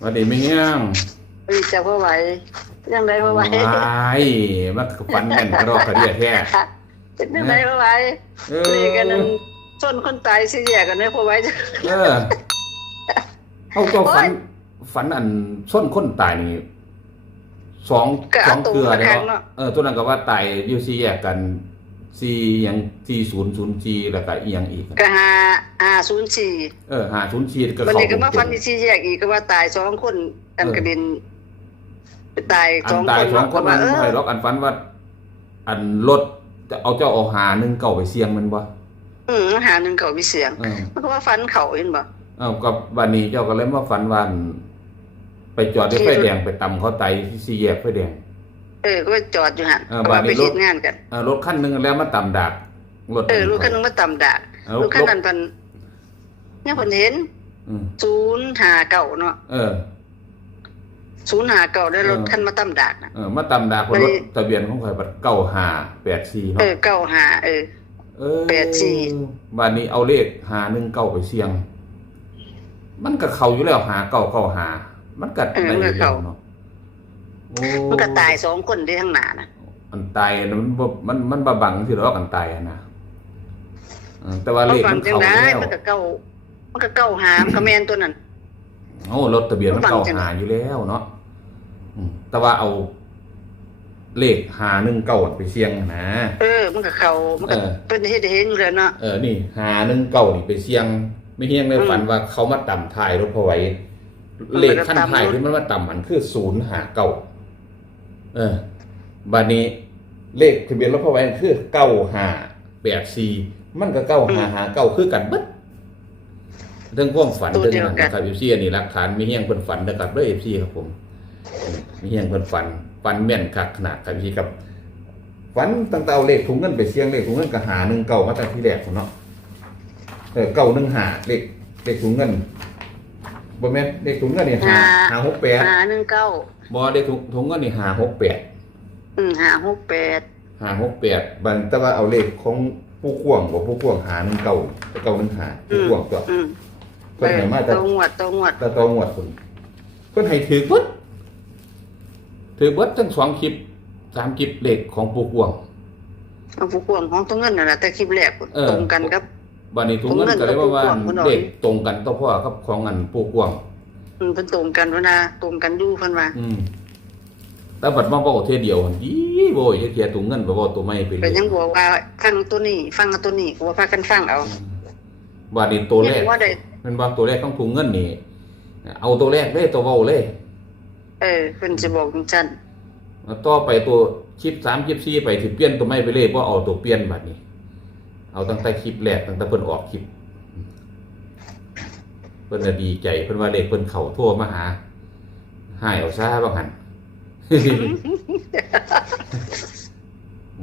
ว่าดีไม่เงี้ยงเอ้ยจะพ่อไหวยังไงพ่อไหววายมันฟันแม่นกระรอกกระเดียแท้เป็นยังไงพ่อไหวเออนี่กันนั้นชนคนตายสิแยกกันไหมพ่อไหวจะเออเขาก็ฝันฝันอันส้นคนตายนี่สองกะสองตูเกลือมาเลยแข่งเนาะเนาะเออตัวนั้นก็ว่าตายอยู่ซีแยกกัน ซียังซีศูนย์ศูนย์จีแล้วก็อีหยังอีกก็หาหาศูนย์สี่เออหาศูนย์จีก็วันเข้านี้ก็มาเต็ฟันมที่สี่แยกอีกก็ว่าตายสองคนกันกระเด็นไปตายอัสนองตาคยนสองคนว่ามันเอไม่อหรอกอันฝันว่า อันรถจะเอาเจ้าเอาหาหนึ่งเก่าไปเสี่ยงมันบ่อืมหาหนึ่งเขาวิเสียง เออ มันก็ว่าฟันเขาเห็นบ่ เอากับวันนี้เจ้าก็เลยมาฝันว่าอัน ไปจอดที่ไฟแดงไปตำเขาไตที่สี่แยกไฟแดง เออก็ไปจอดอยู่หันเออก็บ้าว่านนี้ไปรถเฮ็ดงานกันเออรถคันหนึงแล้วมาตำดักรถเออลูกคันนึงมาต่ำดากเอาลูกคันนั้นเพันเนี่ยเพิ่นเห็นอืมศูนย์หาเก่าเนาะเออศูนย์หาเก่าได้รถเออคันมาต่ำดากนะเออมาตำดักว่ารถทะเบียนของข่อยบัดเก้าห้าแปดสี่เอเนาะอเก่าหาเออ เออแปดสี่วันนี้เอาเลขหาหนึ่งเก้าไปเสี่ยง มันก็เข้าอยู่แล้วหาเก้าเก้าหามันก็ได้อยู่แล้วเนาะ โอ้มันก็ตายสองคนที่ทั้งหน้านะอันตายน่ะมันบ่มันมันบาบังที่เราอันตายอะนะเออแต่ว่าเขาเลขฟังมันจังเข้าได้แล้วมันก็เก่ามันก็เก่าหามันก็แม่นตัวนั้น โอ้รถทะเบียนมันฟังเก่าจังหาอยู่แล้วเนาะอืมแต่ว่าเอา เลขหาหนึ่งเก้าไปเสี่ยงนะ เออ มันก็เข้ามันก็เออ เป็นเฮ็ดให้เห็นอยู่แล้วเนาะ เออ นี่หาหนึ่งเก้านี่ไปเสี่ยง ไม่เฮียงในฝันอืมว่าเขามาต่ำท้ายรถพอไว้มันเลขก็ขั้นต่ำท้ายเนอะที่มันมาต่ำมันคือศูนย์หาเก้า เออบัดนี้เลขทะเบียนรถพอไว้คือเก้าหาแปดสี่มันก็เก้าหาหาเก้าคือกันเบิดเรื่องความฝันตัวเรื่องเดียวนั้นกันนะครับเอฟซีอันนี้หลักฐานมีเฮียงเพิ่นฝันนะครับด้วยเอฟซีครับผม มีเฮียงเพิ่นฝันฝันแม่นคักขนาดครับพี่ครับฝันตั้งแต่เอาเลขถุงเงินไปเสี่ยงเลขถุงเงินก็หาหนึ่งเก้ามาตั้งที่แรกพุ่นเนาะเออเก้าหนึ่งหาเลขเลขถุงเงินบ่แม่นเลขถุงเงินนี่หาหาหกแปดหาหนึ่งเก้า บ่เลขถุงถุงเงินนี่หาหกแปดอืมหาหกแปดหาหกแปดบันแต่ว่าเอาเลขของผู้ข่วงบ่ผู้ข่วงหาหนึ่งเก้าเก้าหนึ่งหาผู้ข่วงตัวอืมเพิ่นให้มาแต่ตัวงวดตัวงวดแต่ตัวหมวดพุ่นเพิ่นให้ถือเบิดถือเบิดทั้งสองคลิปสามคลิปเลขของผู้ข่วงเอาผู้กวงของตัวเงินน่ะนะแต่คลิปแรกพุ่นเออตรงกันครับบัดนี้ถุงเงินก็เลยว่าว่าผมเงินกับผู้ข่วงพุ่นเอาเลขตรงกันต่อพ่อกับของอันผู้ข่วง อืมเพิ่นตรงกันว่านะตรงกันอยู่เพิ่นว่าอืมแต่บัดมาเว้าเทยเดียวหั่นอีโว้ยเทียถุงเงินบ่เว้าตัวไม่ไปเลก็ยยังบอกว่าฟังตัวนี้ ฟังเอาตัวนี้ก็ว่าพากันฟังเอาบัดนี้ตัวแรยักงว่าได้ มันว่าตัวแรกของถุงเงินนี่ เอาตัวแรกเลยตัวเว้าเลย เออเพิ่นจะบอกจังซั่นต่อไปตัวคลิปสามคลิปสี่ไปสิเปลี่ยนตัวไม่ไปเลยเพราะเอาตัวเปลี่ยนบัดนี้ เอาตั้งแต่คลิปแรกตั้งแต่เพิ่นออกคลิปเพิ่นน่ะดีใจเพิ่นว่าเด็กเพิ่นเข้าโทั่วมาหาหายเอาซะบางหัน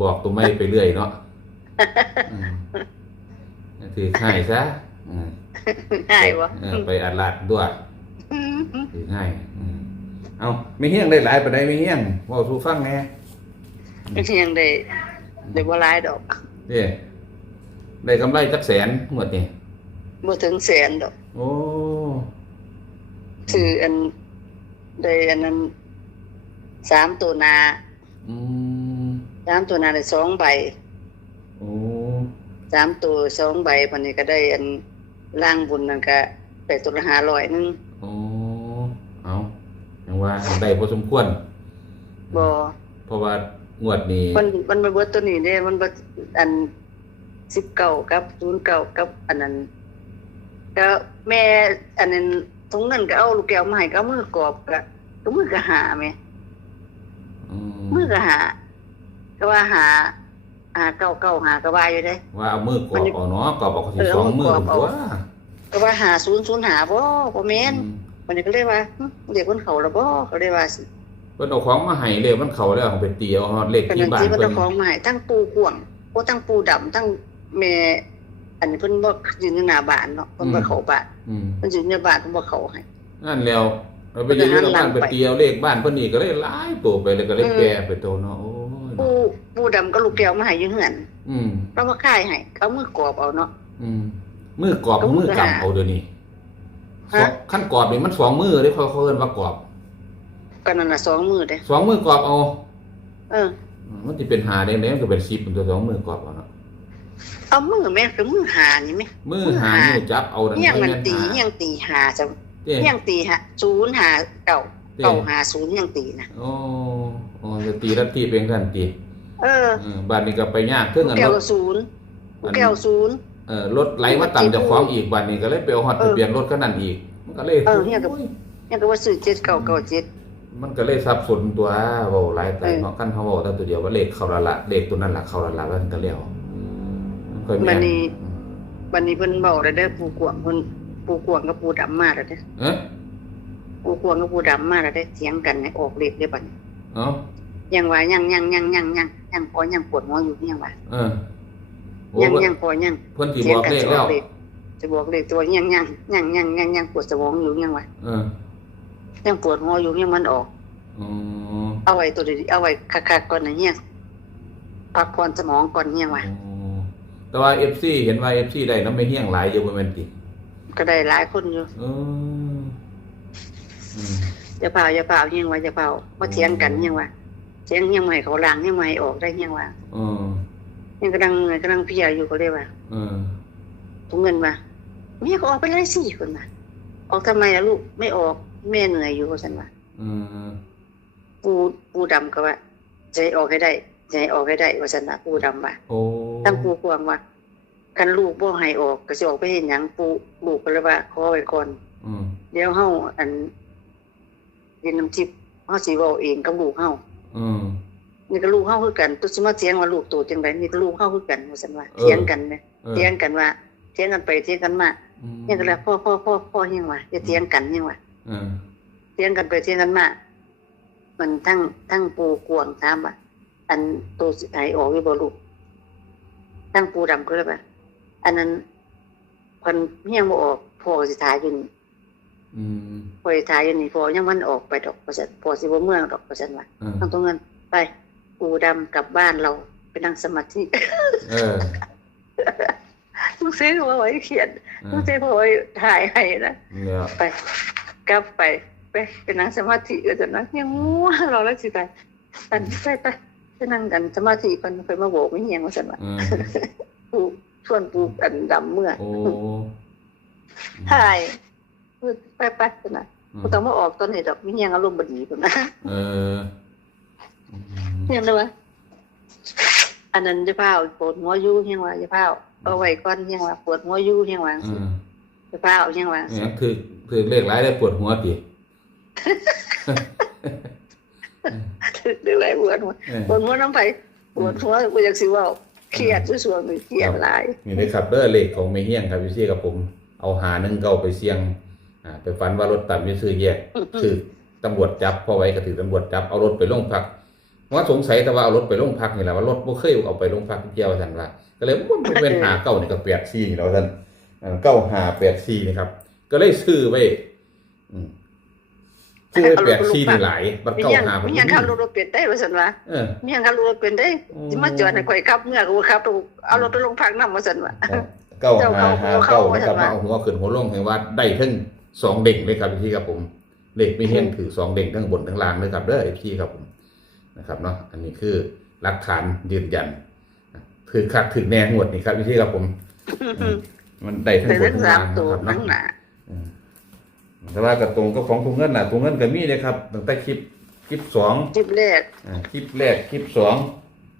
บอกตัวไม่ไปเรื่อยเนาะอืมถือหายซะอืมง่ายวะเออไปอัดลาดด้วยถือง่ายอืมเอาไม่เฮี้ยงได้หลายปานใดไม่เฮี้ยงเว่าสู่ฟังแหน่ก็ยังได้ได้บ่หลายดอกเด้ได้กำไรจักแสนหมดนี่ บ่ถึงแสนดอก โอ้ซื้ออันได้อันนั้นสามตัวหนาอืมสามตัวหนาได้สองใบโอ้สามตัวสองใบวันนี้ก็ได้อันล่างบุญนั่นก็ได้ตัวละห้าร้อยหนึงโอ้เอาอย่างว่าได้พอสมควร บ่เพราะว่างวดนี้มันมันมาเบิดตัวนี้เด้มันเบิดอันสิบเก้ากับศูนย์เก้ากับอันนั้น ก็แม่อันนั้นตรงนั้นก็เอาลูกแก้วมาให้ก็เอามือกรอบก็ก็มือก็หาแม่อืมือก็หา ก็ว่าหาหาเก้าเก้าหาก็ว่าอยู่เด้ ว่าเอามือกรอบเอาเนาะกรอบเอาสิเออสองเอามืมืออกรอบเอา ว่าก็ว่าหาศูนย์ศูนย์หาบ่บ่แม่นอืมวันนี้ก็เลยว่าหึเด็กคนเขาละบ่ก็เลยว่าสิเพิ่นเอาของมาให้เลยมันเข้าแล้วเอาไปตีเอาเลขเป็นที่อันบ้านที่มันเพิ่เอานของมาให้ทั้งปูกวางโอ้ทั้งปูดำทั้งแม่ อันนี้เพิ่นบ่ยืนอยู่หน้าบ้านเนาะเพิ่นบ่เข้าบ้านอืมเพิ่นยืนอยู่บ้านเพิ่นบ่เข้าให้ นั่นแล้วเราไปยืนอยู่บ้านไปตีเอาเลขบ้านเพิ่นนี่ก็เลยหลายตัวไปเลยก็เลยอืมแปรไปตัวเนาะโอ้ยปูปูดำก็ลูกแก้วมาให้อยู่เฮือนอืมเรามาขายให้เขามือกรอบเอาเนาะ อืมมือกรอบก็มืมืออกำหาเอาเดี๋ยวนี้ฮะ ขั้นกรอบนี่มันสองมือเลยเขาเขาเอิ้นว่ากรอบก็นั่นน่ะสองมือเด้สองมือกรอบเอา เออ มันจะเป็นหาเด้งๆมันก็เป็นสิบเป็นตัวสองมือกรอบเอาเนาะ เอามือแม่คือมือหานี่แม่มือมือหาหานิ้วจับเอาดัเฮียงมันให้ตีหาเฮียงตีหาจะเด้เฮียงตีหาศูนย์หาเก่าเด้เก่าหาศูนย์เฮียงตีนะโอ้โอ้จะตีรัตตีเป็นกันตีเออเออบ้านนี้ก็ไปยากเครื่องอันแก้รวถก็ศูนย์แก้วศูนย์เออรถไหลมาต่ำจากของอีกบ้านนี้ก็เลยไปเอาฮอดทะเบียนรถก็นั่นอีกมันก็เลยเออเนี่ยก็ยังก็ว่าซื้อเจ็ดเก่าเก่าเจ็ดมันก็เลยสับสนตัวเว้าหลายแต่เออเนาะกันเขาบอกแต่ตัวเดียวว่าเลขเขาละละเลขตัวนั้นละเขาละละแล้วมันก็แล้ว มันก็บัแม่นนนี้บันนี้เพิ่นเบาได้เด้อปูกวางเพิ่นปูกวางกับปูดำมาแล้วเด้อเอ๊ะปูกวางกับปูดำมาแล้วได้อเถียงกันในออกเลขเด้อบัดนี้เอ้ายังว่ายังยังยังยังยังยังพอยังปวดหัวอยู่ยังว่าเออโอ้ยังเพิ่นยังพอยังเพิ่นสิบอกเลขแล้วจะบอกเลขตัวยังยังยังยังยังยังปวดสมองอยู่ยังว่าเออยังปวดหัวอยู่ยังมันออกอ๋อเอาไว้ตัวดีๆเอาไว้คักๆก่อนนะเฮียพักผ่อนสมองก่อนเฮียว่าอ๋อ แต่ว่า FC เห็นว่า FC ได้น้ำไม่เฮี้ยงหลายอยู่บ่แม่นติก็ได้หลายคนอยู่เอออืมอย่าเปล่าอย่าเปล่าเฮียว่าอย่าเปล่ามาเถียงกันเฮียว่าเถียงเฮียใหม่เขาล้างเฮียใหม่ออกได้เฮียว่าเออยังกำลังเหนื่อยกำลังเพลียอยู่ก็เลยว่าเออถุงเงินมาเมียก็ออกไปเลยสิคนมาออกทำไมล่ะลูกไม่ออกแม่เหนื่อยอยู่ว่าฉันว่าเออปูปูดำก็ว่าใจะให้ออกให้ได้ ใจะให้ออกให้ได้ว่าฉันว่าปูดำว่าโอ้ตั้งปูกวางว่ากันลูกบ่ให้ออกก็สิออกไปเห็นหยังปูลูกก็เลยว่าขอไว้ก่อนอืมเดี๋ยวเฮาอันเรียนน้ำทิพย์เฮาสิเว้าเองกับลูกเฮาอืมนี่ก็ลูกเฮาคือกันตุสิมาเถียงว่าลูกโตจังไดนี่ก็ลูกเฮาคือกันว่าซั่นว่าเออเถียงกันแหมเออเถียงกันว่าเถียงกันไปเถียงกันมาอืมเนี่ยก็แล้วพ่อพ่อพ่อพ่อเฮียงว่าอย่าเถียงกันเฮียงว่าเออเถียงกันไปเถียงกันมามันทั้งทั้งปูกวางถามว่า อันตัวสิให้ออกอยู่บ่ลูกทั้งปูดำก็เลยว่าอันนั้นเพิ่นเฮียงบ่ออกพ่อสิทายอยู่นี่อืมพ่อสิทายอยู่นี่พ่อยังมันออกไปดอกว่าซั่นพ่อสิบ่เมืองดอกว่าซั่นว่าเออต้องตรงนั้นไปปูดำกลับบ้านเราไปนั่งสมาธิเออลูกเสียว่าไว้เขียนเอลูอกเสียว่าไว้ถ่ายให้นะเนี่ยไปกลับไปไปไปนั่งสมาธิกันนะยังงัวเราแล้วสิไปไปไปไป ไปนั่งกันสมาธิกันไปมาโบกไม่เฮียงว่าสันว่าเออปูชวนปูอันดำเมื่อโอ้ถ่ายไปไปไปนะอืมกูต้องมาออกตอนนี้ดอกไม่เฮียงอารมณ์บดีคนนะเอออืมเฮียงเลยวะอันนั้นจะเผาปวดหัวอยู่เฮียงว่าจะเผาเอาไว้ก่อนเฮียงว่าปวดหัวอยู่เฮียงว่าเออจะเผาเฮียงว่าเนี่ยคือคือเลขหลายได้ปวดหัวติถึกได้ไร ปวดหัวเออปวดหัวน้ำไปปวดหัวกูอยากสิเว่าเครียดส่วนๆนี่เครียดหลายนี่เลยครับเด้อเลขของไม่เฮี้ยงครับพี่ซี่กับผม เอาหาหนึ่งเก้าไปเสี่ยงอ่าไปฝันว่ารถต่ำมีซื้อแยกคือตำรวจจับพอไว้ก็ถือตำรวจจับเอารถไปโรงพักว่าสงสัยแต่ว่าเอารถไปโรงพักนี่แหละว่ารถบ่เคยเอาไปโรงพักเกี่ยวท่านว่าก็เลยมันเป็นเป็นหาเก้านี่ก็แปดสี่นี่แล้วท่านเก้าหาแปดสี่นี่ครับ ก็เลยซื้อไว้อืม ซื้อไว้แปดสี่นี่หลายบัดมีเก้ายังหามียังขับรถรถเปลี่ยนได้ว่าสันว่าเออมียังขับรถรถเปลี่ยนได้สิมาจอดให้ข่อยขับเมื่อกูขับเอารถไปโรงพักนำว่าสันว่าเก้าเจ้าหาเขาหาเขาเก้าเขานะครับว่ามาเอาหัวขึ้นหัวลงเห็นว่าได้ทั้งสองเด้งเลยครับพี่ครับผมเลขไม่เฮี้ยงถือสองเด้งทั้งบนทั้งล่างเลยครับเด้อพี่ครับผมนะครับเนาะอันนี้คือหลักฐานยืนยันถือคักถือแน่งวดนี่ครับพี่ครับผมมันได้ทั้งแต่บนทั้งทั้งสาล่ามงตัวนะครับทั้เนาะงหน้าอืม แต่ว่ากับตรงก็ของถุงเงินน่ะถุงเงินก็มีเลยครับตั้งแต่คลิปคลิปสองจิบแรกอ่าคลิปแรกคลิปสอง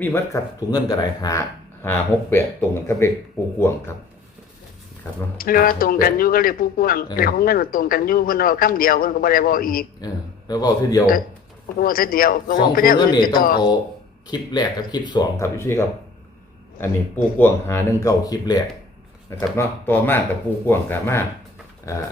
มีมัดครับถุงเงินกระไรหาหาหกแปดตรงกันกับเลขปูกวงครับ ครับเนาะเรียกว่าตรงกันอยู่ก็เลยผู้กว้างเออแต่ของเงินตรงกันอยู่เพิ่นว่าคำเดียวเพิ่นก็บ่ได้บอกอีกเออแล้วก็ทีเดียวเออเพิ่นก็บอกเท่าเดียวก็ขบออกงไปถุงอย่างเงิอื่นนนี่ไปต้อต่งอเอาคลิปแรกกับคลิปสองครับพี่ชี่ครับ อันนี้ปูกวงหาหนึ่งเก้าคลิปแรกนะครับเนาะต่อมากกับปูกวงกับมากอ่า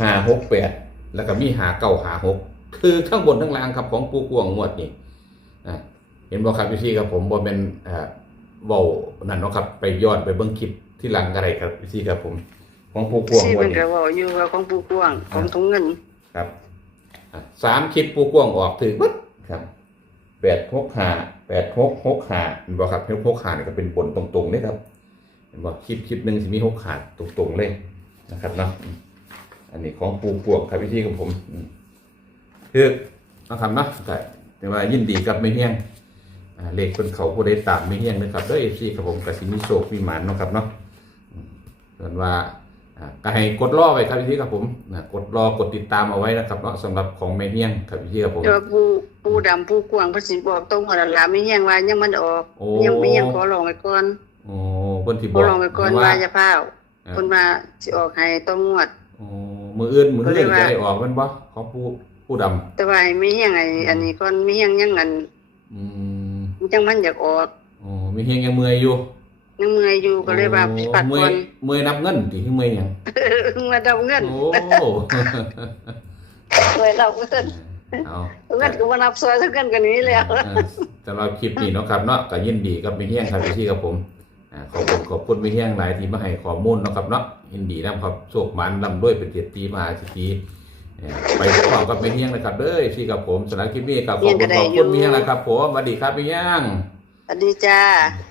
หาหกแปดแล้วก็มีหาเก้าหาหกคือข้างบนทั้งล่างครับของปูกวงงวดนี่อ่าเห็นบ่ครับพี่ชี่ครับผมบ่เป็นอ่าเบานั่นเนาะครับ ไปย้อนไปเบิ่งคลิปที่หลังอะไรครับพี่ชี่ครับผม ของปูกวงที่งวเพิ่ดนนี่ก็บอกอยู่ว่าของผู้กว้างของถุงเงินครับอะสามคลิปปูกว้างออกถือปึ๊บครับแปดหกหาแปดหกหกหาเห็นบอกครับหกหาเนี่ยก็เป็นบนตรงๆเลยครับเห็นบอกคลิปคลิปหนึ่งสิมีหกขาตรงๆเลยนะครับเนาะ อืมอันนี้ของปูปวกครับพี่ที่กับผมอืมคือนะครับเนาะก็แต่ว่ายินดีกับไม่เฮี้ยงอ่าเลขคนเขาผู้ใดตามไม่เฮี้ยงนะครับด้วยเอฟซีครับผมกับสิมีโชคมีหมานเนาะครับเนาะอืมส่วนว่าอ่าก็ให้กดรอไว้ครับพี่ที่ครับผมนะกดรอกดติดตามเอาไว้นะครับเนาะสำหรับของไม่เฮี้ยงครับพี่ที่ครับผมแต่ว่าผู้ผู้ดำผู้กวางเพระสิบอกตรงหัวละไม่เฮียงว่ายังมันออกโอ้ยังไม่ยังขอลองไว้ก่อนโอ้เพิ่นที่บขออกลองไว้ก่อนว่าอย่าพลาดอ่าคนมาสิออกให้ต้องงวด โอ้มืออื่นมือก็อื่นเลยว่าจะได้ออกแมันบ่ของผู้ผู้ดำแต่ว่าให้ไม่เฮียงไอ้อันนี้ก่อนไม่เฮียงยังอันอืมยังมันอยากออกโอ้มีเฮียงยังเมื่อยอยู่ยังเมื่อยอยู่ก็เลยว่าโอ้ปัดเมื่ก่ออยนเมื่อยนับเงินติเมื่อยหยังมาดำเงินโอ้เมื่อยเราเงินเอาเงินก็มานับซอยเท่ากันกันนี้แล้วเออสำหรับคลิปนี้เนาะครับเนาะก็ยินดีกับมีเฮียงครับพี่กับผมอ่าขอบคุณขอบคุณมีเฮียงหลายที่มาให้ข้อมูลเนาะครับเนาะ ยินดีนะครับโชคหมันลำด้วยเป็นเจ็ดปีมหาสิทธิเอ่อไปพร้อมกับมีเฮียงนะครับเด้อพี่กับผมสำหรับคลิปนี้ก็ขอบคุณขอบคุณมีเฮียงนะครับผมสวัสดีครับมีเฮียงสวัสดีจ้าค